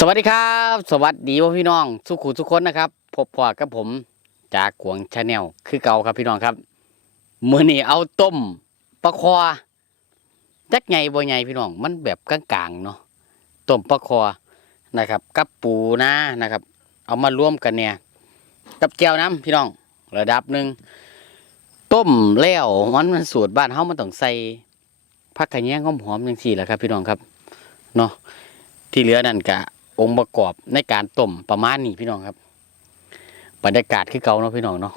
สวัสดีครับ สวัสดีพ่อพี่น้องทุกขูทุกคนนะครับ พบปะกับผมจากขวงชาแนลคือเก่าครับพี่น้องครับมือนี้เอาต้มปลาคอจักไงบ่ไงพี่น้องมันแบบกลางๆเนาะต้มปลาคอนะครับ กับปูนะนะครับ เอามารวมกันเนี่ย กับแก้วน้ำพี่น้อง ระดับหนึ่งต้มแล้วมันมันสูตรบ้านเฮามันต้องใส่ผักกระเนียงหอมๆจังซี่แหละครับ พี่น้องครับเนาะที่เหลือนั่นกะ องค์ประกอบในการต้มประมาณนี้พี่น้องครับ บรรยากาศคือเก่าเนาะพี่น้องเนาะ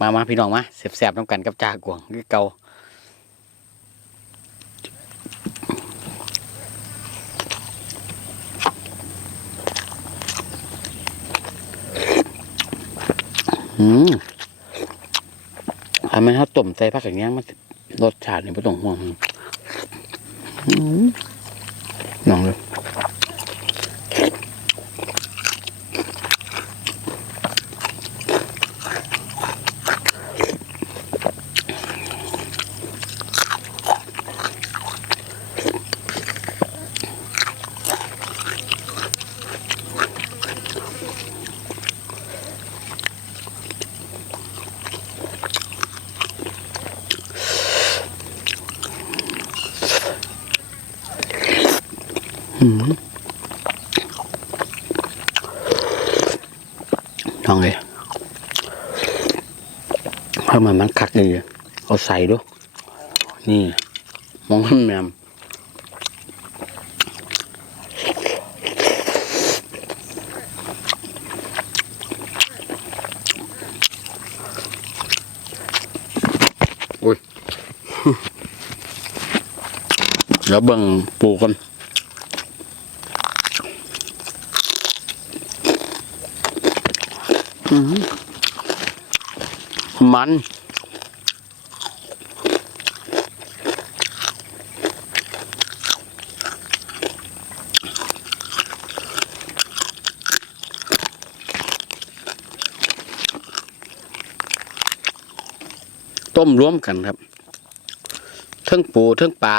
มามาพี่น้องมาแสบๆน้ำกันกับจากวงคือเก่าอืมทำไมเขาต้มใส่ผักอย่างเงี้ยมันรสชาตินี่ไม่ต้องห่วงอืมลองเลย ลองเลยเพราะมันมันคักดีเอาใส่ดูนี่มองมันแมมอุ้ยเดี๋ยวเบิ่งปูกัน มัน ต้มรวมกันครับทั้งปูทั้งปลา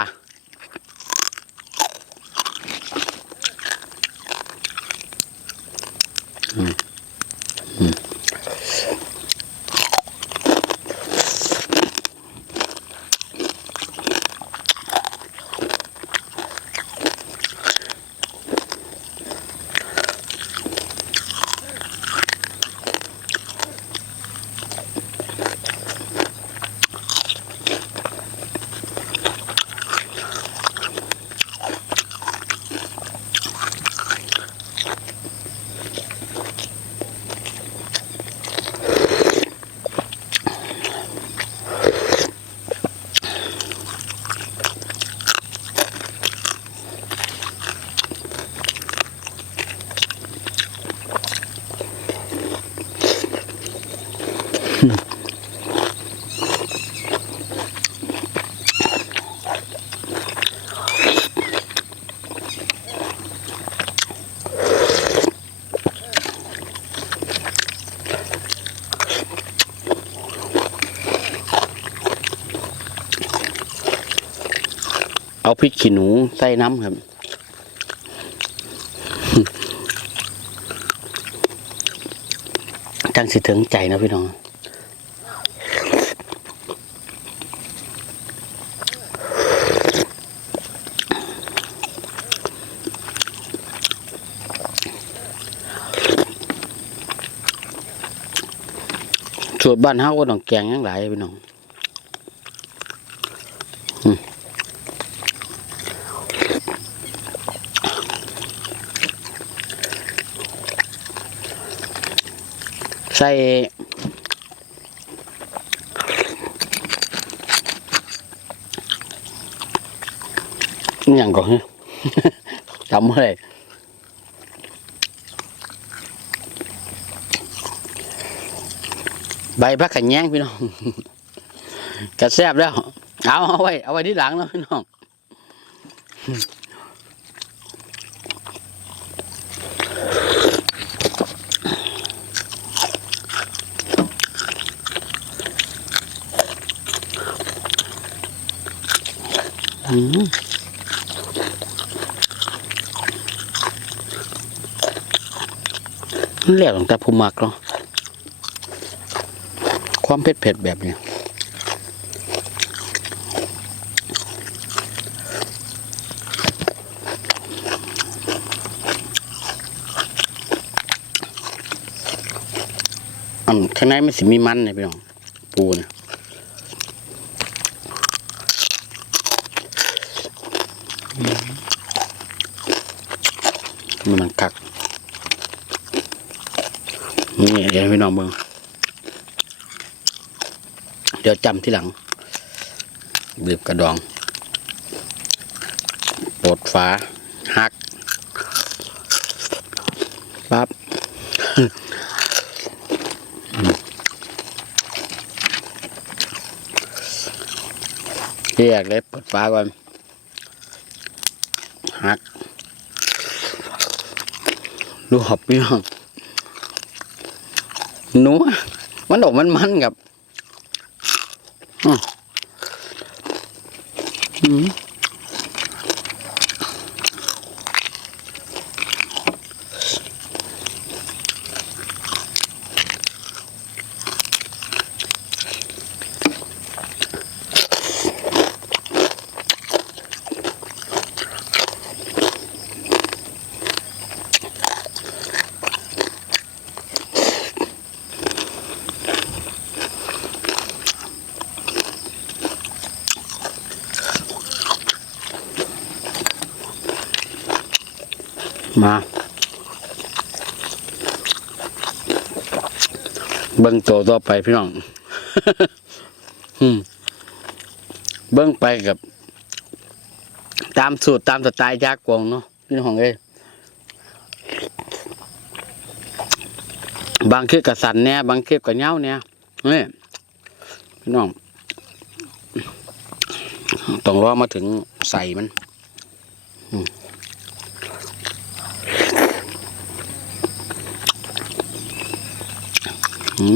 เอาพริกขี้หนูใส่น้ำครับ จังสิถึงใจนะพี่น้องสูตรบ้านเฮาก็ต้องแกงย่างหลายพี่น้อง ใส่อหย่างก่อนจำไม่ได้ใบพักขันแย้งพี่น้องกระแซบแล้ว เอาเอาไว้ เอาไว้ที่หลังแล้วพี่น้อง อืมเรียกตั้งแต่ผู้มักเนาะความเผ็ดเผ็ดแบบนี้อันข้างในมันสิมีมันเนี่ยพี่น้องปูเนี่ย มันมันกักนี่เดี๋ยวพี่น้องเบิ่งเดี๋ยวจำที่หลังบีบกระดองปลดฝาหักปั๊บเรียกเลยเปิดฝาก่อน หัก ดูหอบพี่น้องนัวมันออกมันมันกับอืม มาเบิ้งโตวต่อไปพี่น้องอืมเบิ้งไปกับ ตามสูตรตามสไตล์จากกวงเนาะพี่น้องเอ้ยบางคลิปกับสันเนี่ยบางคลิปกับเงาเนี่ยนี่พี่น้อง ต้องรอมาถึงใส่มัน อืม อื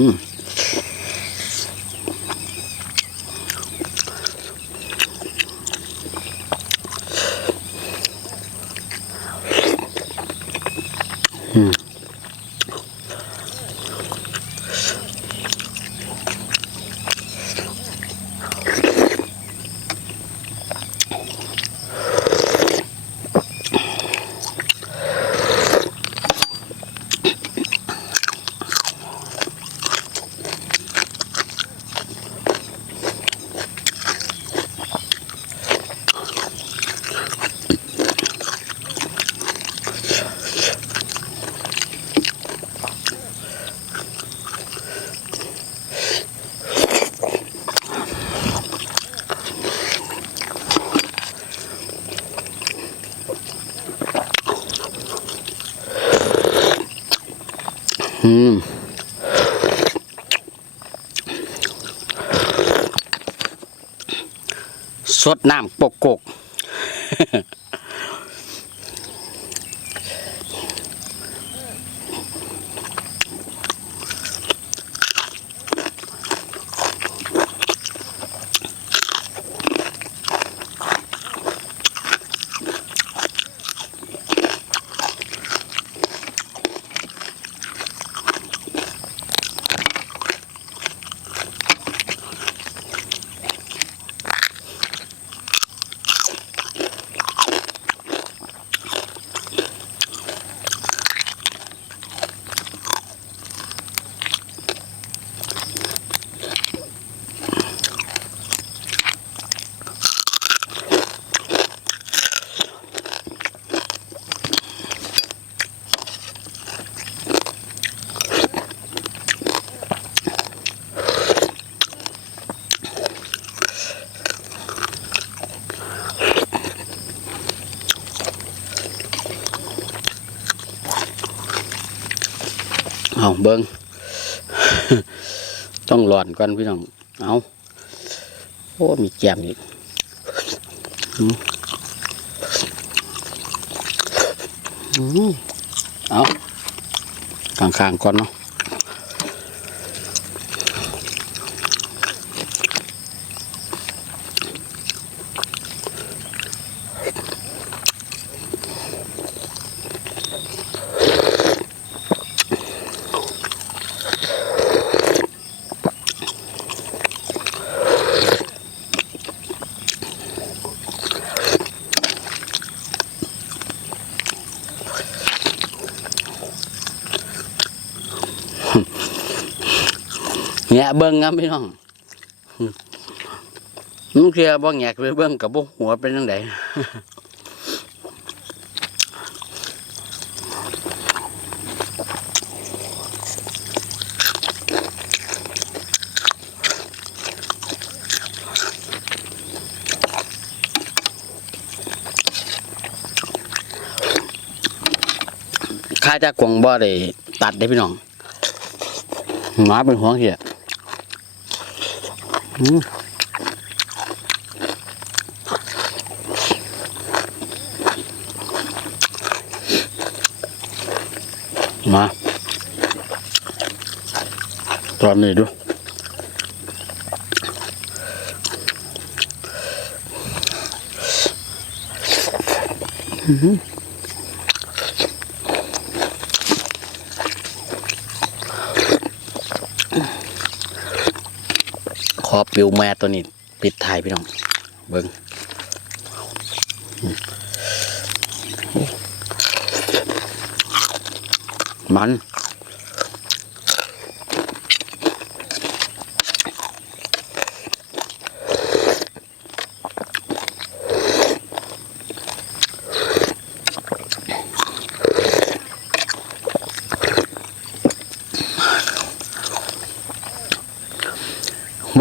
อืมสดน้ำปกกก เบิงต้องหลอนกันพี่น้อง เอาโอ้มีแกมอีกเอาข้างๆก่อนเนาะ เนี่ยเบิ้งครับพี่น้องมันคือบ่แงกไปเบิ้งกับบ่หัวเป็นจังไดข้าจะกวงบ่ได้ตัดได้พี่น้องหมาเป็นห่วงเหี้ย อืมมาตอนนี้ดูข อปิวแม่ตัวนี้ ปิดถ่ายพี่น้อง เบิ้งมัน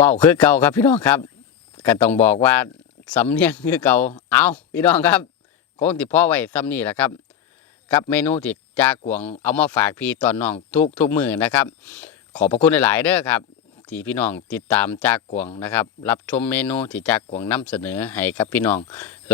ว้าวคือเก่าครับพี่น้องครับก็ต้องบอกว่าสำเนียงคือเก่าเอาพี่น้องครับคงติดพ่อไว้ซ้ำนี่แหละครับ กับเมนูที่จากวงเอามาฝากพี่ตอนน้องทุกทุกมือนะครับ ขอบพระคุณหลาย ๆเด้อครับที่พี่น้องติดตามจากวงนะครับ รับชมเมนูที่จากวงนำเสนอให้กับพี่น้อง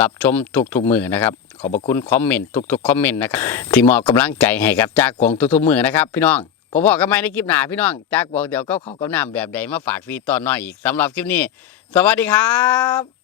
รับชมทุกๆมือนะครับ ขอบพระคุณคอมเมนต์ทุกๆคอมเมนต์นะครับที่มอบกำลังใจให้กับจากกวงทุกๆมือนะครับ พี่น้อง ผมบอกันไหมในคลิปหน้าพี่น้องจากบอกเดี๋ยวก็ขอกำนำแบบใดมาฝากฟรีตอนน้อยอีกสำหรับคลิปนี้ สวัสดีครับ